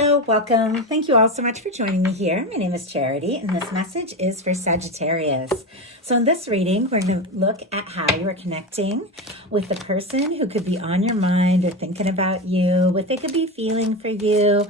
Hello, welcome. Thank you all so much for joining me here. My name is Charity, and this message is for Sagittarius. So in this reading, we're going to look at how you are connecting with the person who could be on your mind or thinking about you, what they could be feeling for you,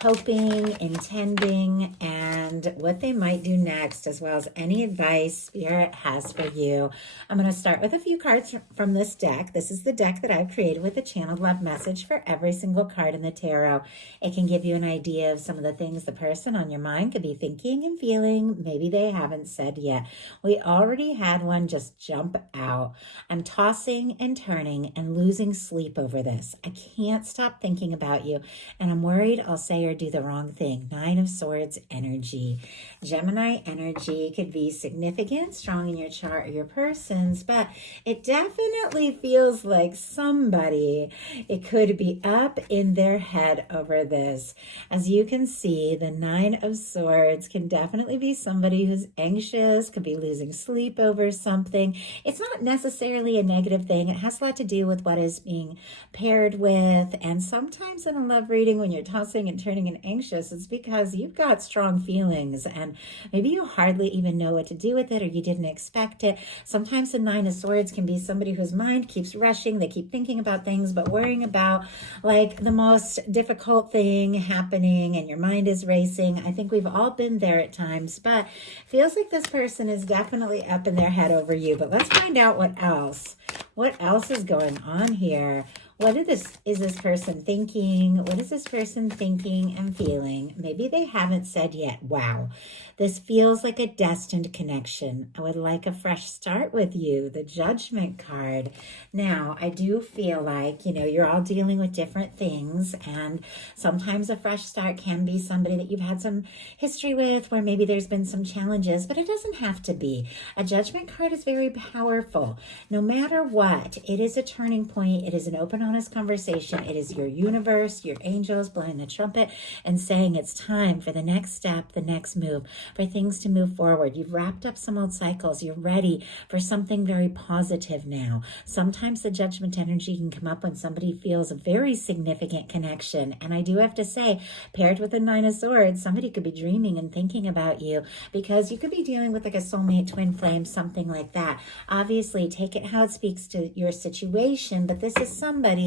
hoping, intending, and what they might do next, as well as any advice Spirit has for you. I'm going to start with a few cards from this deck. This is the deck that I've created with a channeled love message for every single card in the tarot. It can give you an idea of some of the things the person on your mind could be thinking and feeling. Maybe they haven't said yet. We already had one just jump out. I'm tossing and turning and losing sleep over this. I can't stop thinking about you, and I'm worried I'll say or do the wrong thing. Nine of Swords energy. Gemini energy could be significant, strong in your chart or your person's, but it definitely feels like somebody, it could be up in their head over this. As you can see, the Nine of Swords can definitely be somebody who's anxious, could be losing sleep over something. It's not necessarily a negative thing. It has a lot to do with what is being paired with, and sometimes in a love reading when you're tossing and turning and anxious, it's because you've got strong feelings and maybe you hardly even know what to do with it, or you didn't expect it. Sometimes the Nine of Swords can be somebody whose mind keeps rushing. They keep thinking about things, but worrying about like the most difficult thing happening, and your mind is racing. I think we've all been there at times, but feels like this person is definitely up in their head over you. But let's find out what else. What else is going on here? What is this person thinking? What is this person thinking and feeling? Maybe they haven't said yet. Wow, this feels like a destined connection. I would like a fresh start with you. The Judgment card. Now, I do feel like, you're all dealing with different things, and sometimes a fresh start can be somebody that you've had some history with, where maybe there's been some challenges, but it doesn't have to be. A Judgment card is very powerful. No matter what, it is a turning point. It is an open, honest conversation. It is your universe, your angels blowing the trumpet and saying it's time for the next step, the next move, for things to move forward. You've wrapped up some old cycles. You're ready for something very positive now. Sometimes the Judgment energy can come up when somebody feels a very significant connection. And I do have to say, paired with the Nine of Swords, somebody could be dreaming and thinking about you, because you could be dealing with like a soulmate, twin flame, something like that. Obviously, take it how it speaks to your situation, but this is somebody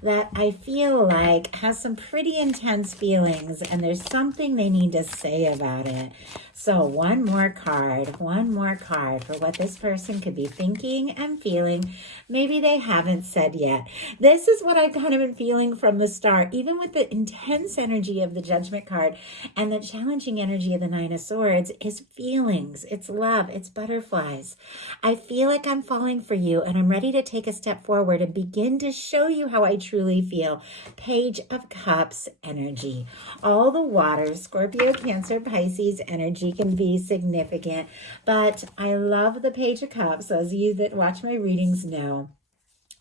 that I feel like has some pretty intense feelings, and there's something they need to say about it. So one more card for what this person could be thinking and feeling. Maybe they haven't said yet. This is what I've kind of been feeling from the start, even with the intense energy of the Judgment card and the challenging energy of the Nine of Swords, is feelings. It's love. It's butterflies. I feel like I'm falling for you, and I'm ready to take a step forward and begin to show you how I truly feel. Page of Cups energy. All the water, Scorpio, Cancer, Pisces energy can be significant, but I love the Page of Cups. Those of you that watch my readings know.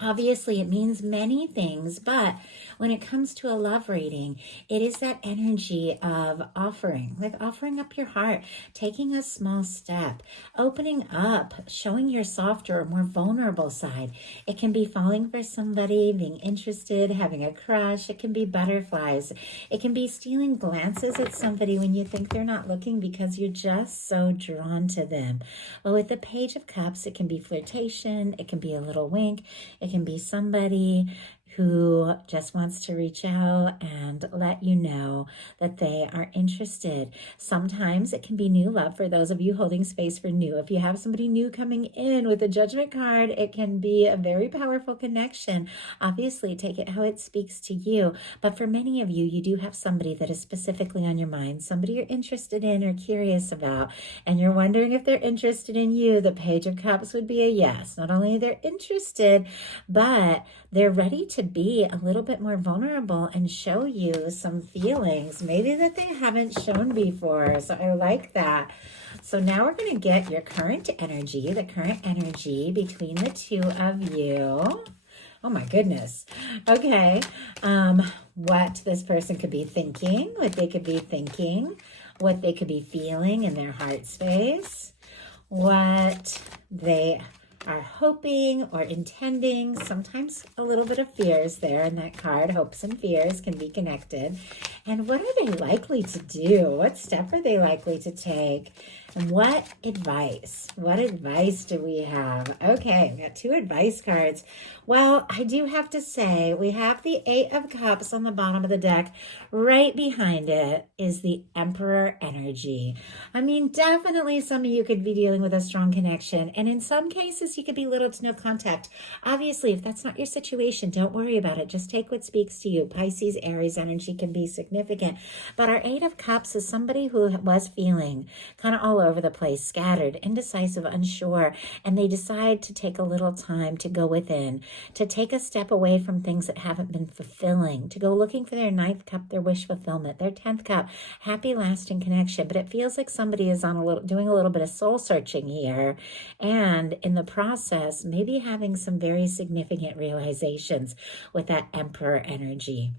Obviously, it means many things, but when it comes to a love reading, it is that energy of offering, like offering up your heart, taking a small step, opening up, showing your softer or more vulnerable side. It can be falling for somebody, being interested, having a crush. It can be butterflies. It can be stealing glances at somebody when you think they're not looking, because you're just so drawn to them. Well, with the Page of Cups, it can be flirtation. It can be a little wink. It can be somebody who just wants to reach out and let you know that they are interested. Sometimes it can be new love for those of you holding space for new. If you have somebody new coming in with a Judgment card, it can be a very powerful connection. Obviously, take it how it speaks to you. But for many of you, you do have somebody that is specifically on your mind, somebody you're interested in or curious about, and you're wondering if they're interested in you. The Page of Cups would be a yes. Not only they're interested, but they're ready to be a little bit more vulnerable and show you some feelings maybe that they haven't shown before. So I like that. So now we're going to get your current energy, the current energy between the two of you. Oh my goodness. Okay. What this person could be thinking, what they could be thinking, what they could be feeling in their heart space, what they are hoping or intending. Sometimes a little bit of fears there in that card. Hopes and fears can be connected. And what are they likely to do? What step are they likely to take? And what advice? What advice do we have? Okay, we got 2 advice cards. Well, I do have to say, we have the 8 of Cups on the bottom of the deck. Right behind it is the Emperor energy. I mean, definitely some of you could be dealing with a strong connection. And in some cases, you could be little to no contact. Obviously, if that's not your situation, don't worry about it. Just take what speaks to you. Pisces, Aries energy can be significant. But our 8 of Cups is somebody who was feeling kind of all over the place, scattered, indecisive, unsure, and they decide to take a little time to go within, to take a step away from things that haven't been fulfilling, to go looking for their 9th cup, their wish fulfillment, their 10th cup, happy lasting connection. But it feels like somebody is doing a little bit of soul searching here, and in the process, maybe having some very significant realizations with that Emperor energy.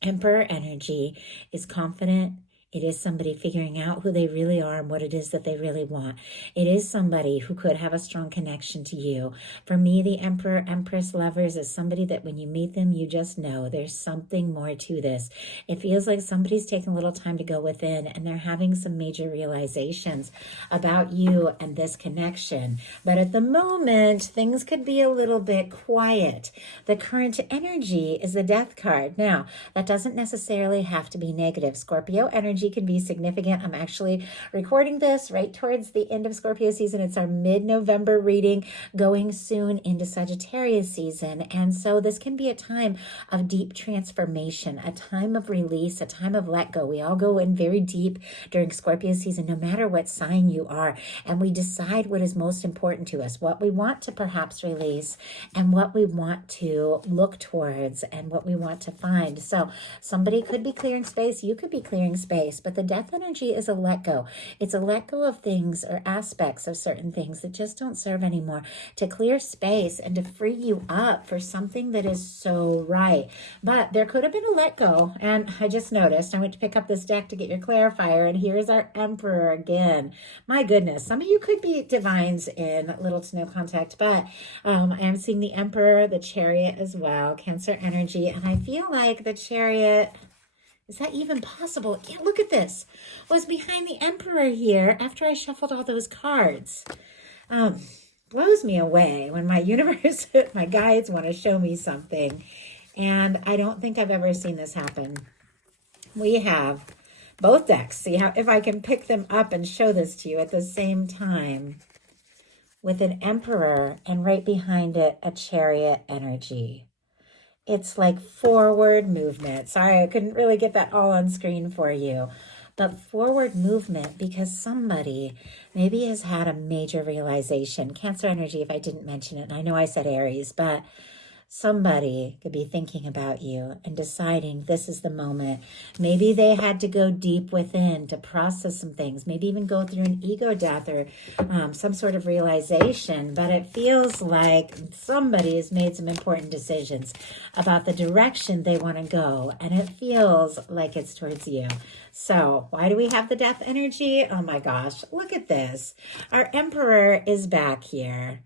Emperor energy is confident. It is somebody figuring out who they really are and what it is that they really want. It is somebody who could have a strong connection to you. For me, the Emperor, Empress, Lovers is somebody that when you meet them, you just know there's something more to this. It feels like somebody's taking a little time to go within and they're having some major realizations about you and this connection. But at the moment, things could be a little bit quiet. The current energy is the Death card. Now, that doesn't necessarily have to be negative. Scorpio energy can be significant. I'm actually recording this right towards the end of Scorpio season. It's our mid-November reading, going soon into Sagittarius season. And so this can be a time of deep transformation, a time of release, a time of let go. We all go in very deep during Scorpio season, no matter what sign you are. And we decide what is most important to us, what we want to perhaps release and what we want to look towards and what we want to find. So somebody could be clearing space. You could be clearing space. But the Death energy is a let go. It's a let go of things or aspects of certain things that just don't serve anymore, to clear space and to free you up for something that is so right. But there could have been a let go. And I just noticed, I went to pick up this deck to get your clarifier, and here's our Emperor again. My goodness, some of you could be divines in little to no contact, but I am seeing the Emperor, the Chariot as well, Cancer energy, and I feel like the Chariot, is that even possible? Yeah, look at this. Was behind the Emperor here after I shuffled all those cards. Blows me away when my universe, my guides want to show me something. And I don't think I've ever seen this happen. We have both decks. See how if I can pick them up and show this to you at the same time. With an Emperor and right behind it, a Chariot energy. It's like forward movement. Sorry, I couldn't really get that all on screen for you. But forward movement because somebody maybe has had a major realization. Cancer energy, if I didn't mention it, and I know I said Aries, but somebody could be thinking about you and deciding this is the moment. Maybe they had to go deep within to process some things, maybe even go through an ego death or some sort of realization. But it feels like somebody has made some important decisions about the direction they want to go. And it feels like it's towards you. So why do we have the Death energy? Oh my gosh, look at this. Our Emperor is back here.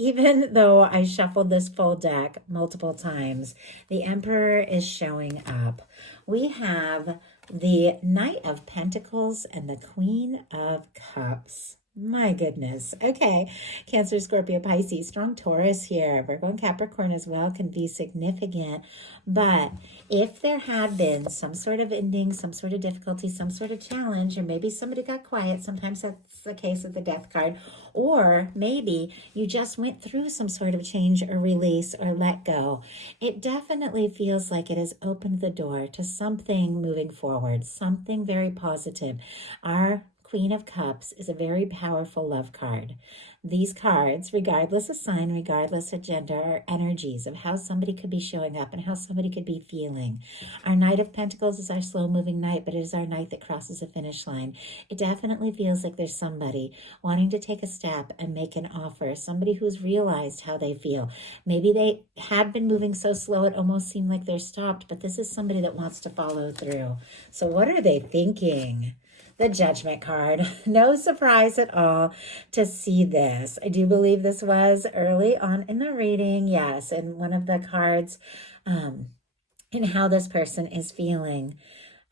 Even though I shuffled this full deck multiple times, the Emperor is showing up. We have the Knight of Pentacles and the Queen of Cups. My goodness. Okay. Cancer, Scorpio, Pisces, strong Taurus here. Virgo and Capricorn as well can be significant. But if there had been some sort of ending, some sort of difficulty, some sort of challenge, or maybe somebody got quiet, sometimes that's the case with the Death card, or maybe you just went through some sort of change or release or let go, it definitely feels like it has opened the door to something moving forward, something very positive. Our Queen of Cups is a very powerful love card. These cards, regardless of sign, regardless of gender, are energies of how somebody could be showing up and how somebody could be feeling. Our Knight of Pentacles is our slow-moving knight, but it is our knight that crosses a finish line. It definitely feels like there's somebody wanting to take a step and make an offer, somebody who's realized how they feel. Maybe they had been moving so slow it almost seemed like they're stopped, but this is somebody that wants to follow through. So what are they thinking? The Judgment card. No surprise at all to see this. I do believe this was early on in the reading. Yes, and one of the cards, and how this person is feeling.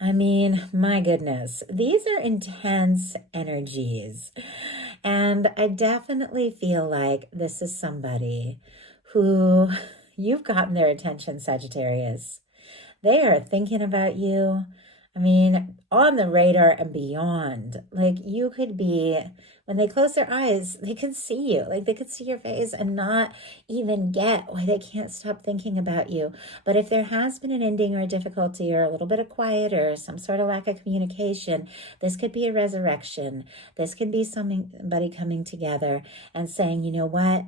I mean, my goodness, these are intense energies. And I definitely feel like this is somebody who you've gotten their attention, Sagittarius. They are thinking about you. I mean, on the radar and beyond. Like, you could be, when they close their eyes, they can see you. Like, they could see your face and not even get why they can't stop thinking about you. But if there has been an ending or a difficulty or a little bit of quiet or some sort of lack of communication, this could be a resurrection. This could be somebody coming together and saying, you know what?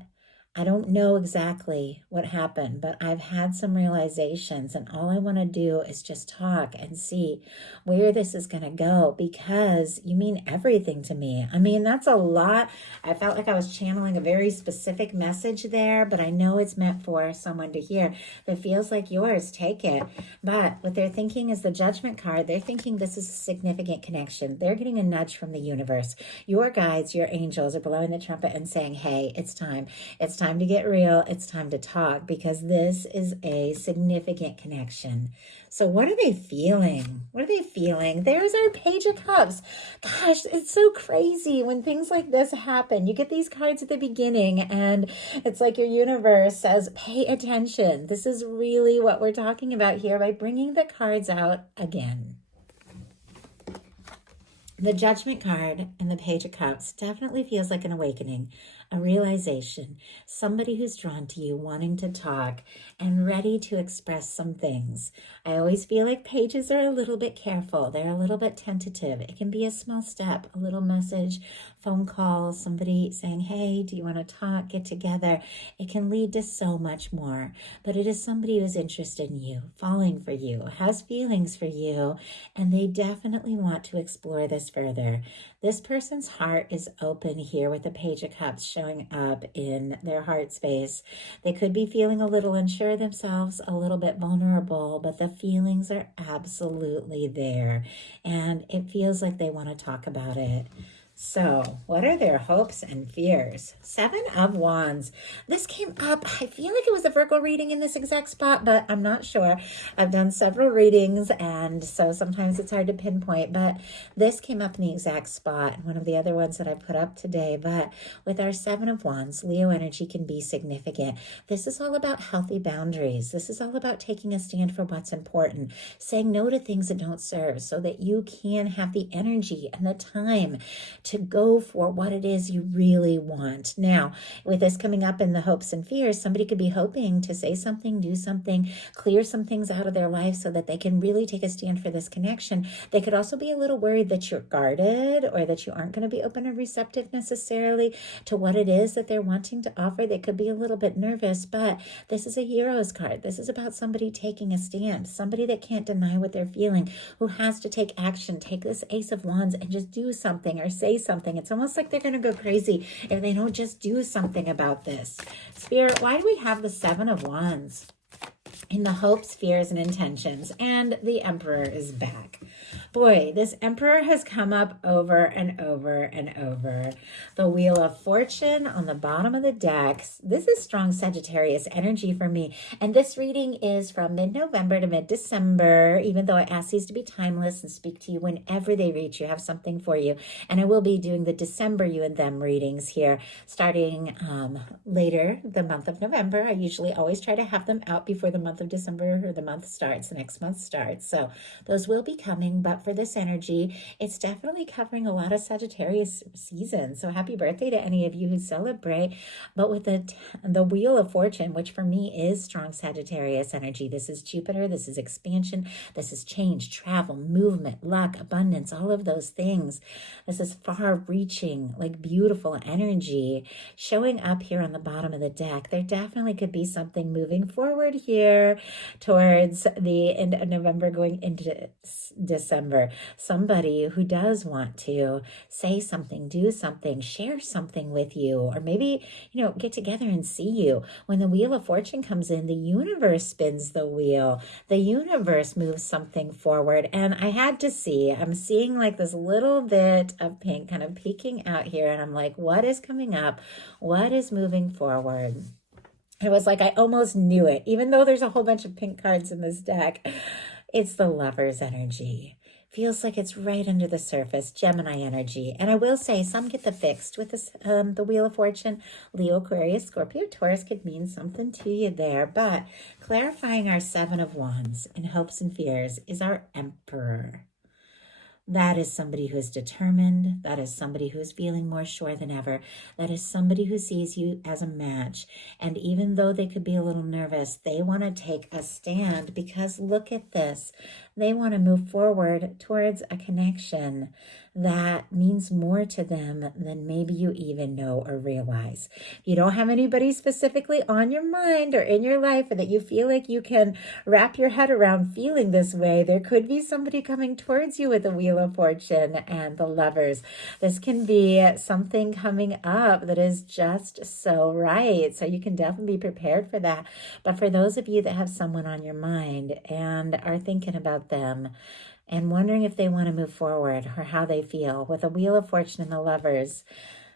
I don't know exactly what happened, but I've had some realizations, and all I want to do is just talk and see where this is going to go, because you mean everything to me. I mean, that's a lot. I felt like I was channeling a very specific message there, but I know it's meant for someone to hear that feels like yours. Take it. But what they're thinking is the Judgment card. They're thinking this is a significant connection. They're getting a nudge from the universe. Your guides, your angels are blowing the trumpet and saying, hey, it's time. It's time to get real. It's time to talk, because this is a significant connection. So what are they feeling? What are they feeling? There's our Page of Cups. Gosh, it's so crazy when things like this happen. You get these cards at the beginning and it's like your universe says, pay attention. This is really what we're talking about here by bringing the cards out again. The Judgment card and the Page of Cups definitely feels like an awakening, a realization, somebody who's drawn to you, wanting to talk and ready to express some things. I always feel like pages are a little bit careful. They're a little bit tentative. It can be a small step, a little message, phone call, somebody saying, hey, do you want to talk, get together? It can lead to so much more, but it is somebody who's interested in you, falling for you, has feelings for you, and they definitely want to explore this further. This person's heart is open here with the Page of Cups showing up in their heart space. They could be feeling a little unsure of themselves, a little bit vulnerable, but the feelings are absolutely there. And it feels like they want to talk about it. So, what are their hopes and fears? 7 of Wands. This came up, I feel like it was a Virgo reading in this exact spot, but I'm not sure. I've done several readings, and so sometimes it's hard to pinpoint, but this came up in the exact spot, one of the other ones that I put up today. But with our 7 of Wands, Leo energy can be significant. This is all about healthy boundaries. This is all about taking a stand for what's important, saying no to things that don't serve so that you can have the energy and the time to go for what it is you really want. Now, with this coming up in the hopes and fears, somebody could be hoping to say something, do something, clear some things out of their life so that they can really take a stand for this connection. They could also be a little worried that you're guarded or that you aren't going to be open or receptive necessarily to what it is that they're wanting to offer. They could be a little bit nervous, but this is a Hero's card. This is about somebody taking a stand, somebody that can't deny what they're feeling, who has to take action, take this Ace of Wands and just do something or say something. It's almost like they're going to go crazy if they don't just do something about this. Spirit, why do we have the 7 of Wands in the hopes, fears, and intentions? And the Emperor is back. Boy, this Emperor has come up over and over and over. The Wheel of Fortune on the bottom of the deck. This is strong Sagittarius energy for me. And this reading is from mid-November to mid-December, even though I ask these to be timeless and speak to you whenever they reach you, have something for you. And I will be doing the December you and them readings here, starting later the month of November. I usually always try to have them out before the month of December or the month starts, the next month starts. So those will be coming, but for this energy, it's definitely covering a lot of Sagittarius season. So happy birthday to any of you who celebrate. But with the Wheel of Fortune, which for me is strong Sagittarius energy, this is Jupiter, this is expansion, this is change, travel, movement, luck, abundance, all of those things. This is far-reaching, like beautiful energy showing up here on the bottom of the deck. There definitely could be something moving forward here towards the end of November, going into December. member, somebody who does want to say something, do something, share something with you, or maybe, get together and see you. When the Wheel of Fortune comes in, the universe spins the wheel. The universe moves something forward. And I had to see, I'm seeing like this little bit of pink kind of peeking out here. And I'm like, what is coming up? What is moving forward? It was like I almost knew it, even though there's a whole bunch of pink cards in this deck. It's the Lover's energy. Feels like it's right under the surface, Gemini energy. And I will say some get the fixed with this, the Wheel of Fortune. Leo, Aquarius, Scorpio, Taurus could mean something to you there. But clarifying our Seven of Wands in hopes and fears is our Emperor. That is somebody who is determined. That is somebody who is feeling more sure than ever. That is somebody who sees you as a match. And even though they could be a little nervous, they want to take a stand because look at this. They want to move forward towards a connection that means more to them than maybe you even know or realize. If you don't have anybody specifically on your mind or in your life or that you feel like you can wrap your head around feeling this way, there could be somebody coming towards you with the Wheel of Fortune and the Lovers. This can be something coming up that is just so right. So you can definitely be prepared for that. But for those of you that have someone on your mind and are thinking about them, and wondering if they want to move forward or how they feel. With a Wheel of Fortune and the Lovers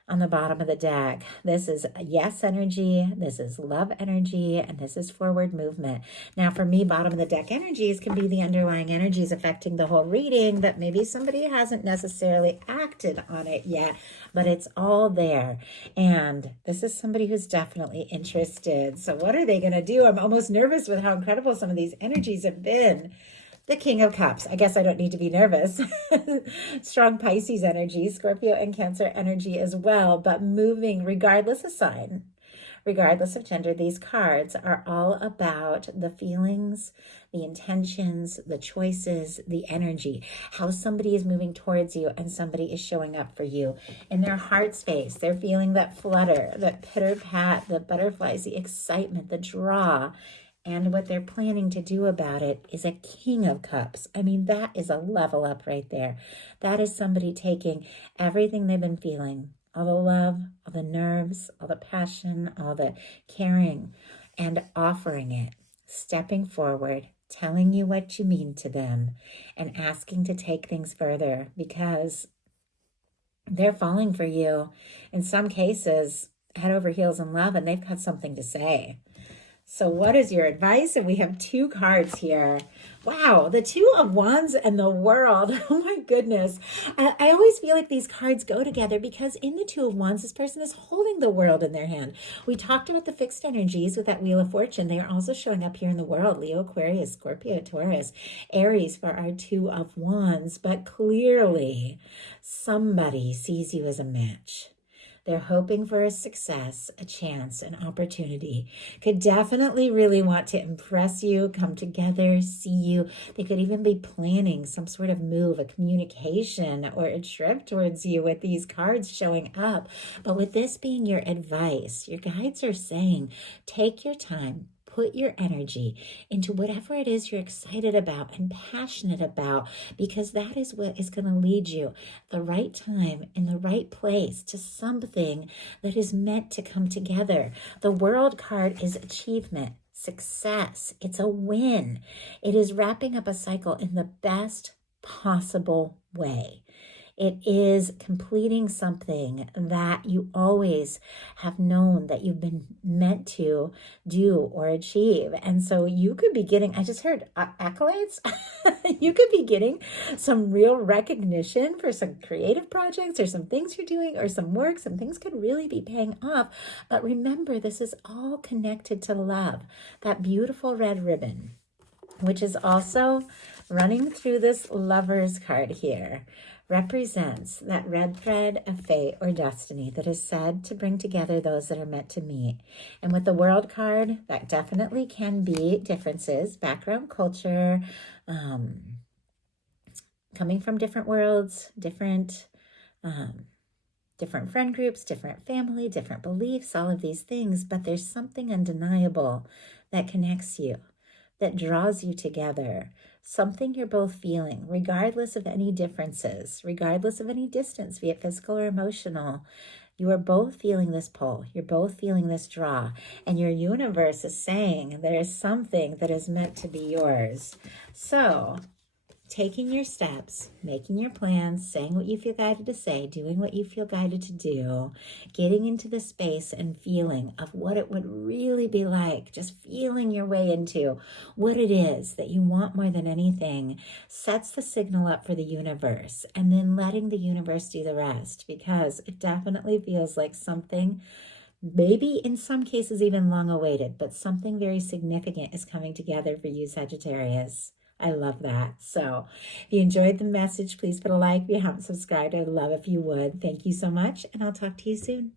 on the bottom of the deck, this is yes energy, this is love energy, and this is forward movement. Now for me, bottom of the deck energies can be the underlying energies affecting the whole reading, but maybe somebody hasn't necessarily acted on it yet, but it's all there. And this is somebody who's definitely interested. So what are they going to do? I'm almost nervous with how incredible some of these energies have been. The King of Cups. I guess I don't need to be nervous. Strong Pisces energy, Scorpio and Cancer energy as well, but moving regardless of sign, regardless of gender. These cards are all about the feelings, the intentions, the choices, the energy, how somebody is moving towards you and somebody is showing up for you. In their heart space, they're feeling that flutter, that pitter-pat, the butterflies, the excitement, the draw. And what they're planning to do about it is a King of Cups. I mean, that is a level up right there. That is somebody taking everything they've been feeling, all the love, all the nerves, all the passion, all the caring, and offering it, stepping forward, telling you what you mean to them, and asking to take things further because they're falling for you. In some cases, head over heels in love, and they've got something to say. So what is your advice? And we have two cards here. Wow, the Two of Wands and the World. Oh my goodness. I always feel like these cards go together because in the Two of Wands, this person is holding the world in their hand. We talked about the fixed energies with that Wheel of Fortune. They are also showing up here in the world. Leo, Aquarius, Scorpio, Taurus, Aries for our Two of Wands. But clearly, somebody sees you as a match. They're hoping for a success, a chance, an opportunity. Could definitely really want to impress you, come together, see you. They could even be planning some sort of move, a communication, or a trip towards you with these cards showing up. But with this being your advice, your guides are saying, take your time. Put your energy into whatever it is you're excited about and passionate about, because that is what is going to lead you the right time in the right place to something that is meant to come together. The World card is achievement, success. It's a win. It is wrapping up a cycle in the best possible way. It is completing something that you always have known that you've been meant to do or achieve. And so you could be getting, I just heard accolades. You could be getting some real recognition for some creative projects or some things you're doing or some work. Some things could really be paying off. But remember, this is all connected to love, that beautiful red ribbon, which is also running through this Lovers card here, represents that red thread of fate or destiny that is said to bring together those that are meant to meet. And with the World card, that definitely can be differences, background, culture, coming from different worlds, different friend groups, different family, different beliefs, all of these things. But there's something undeniable that connects you, that draws you together something you're both feeling, regardless of any differences, regardless of any distance, be it physical or emotional. You are both feeling this pull. You're both feeling this draw. And your universe is saying there is something that is meant to be yours. So, taking your steps, making your plans, saying what you feel guided to say, doing what you feel guided to do, getting into the space and feeling of what it would really be like, just feeling your way into what it is that you want more than anything, sets the signal up for the universe, and then letting the universe do the rest, because it definitely feels like something, maybe in some cases even long awaited, but something very significant is coming together for you, Sagittarius. I love that. So if you enjoyed the message, please put a like. If you haven't subscribed, I'd love if you would. Thank you so much, and I'll talk to you soon.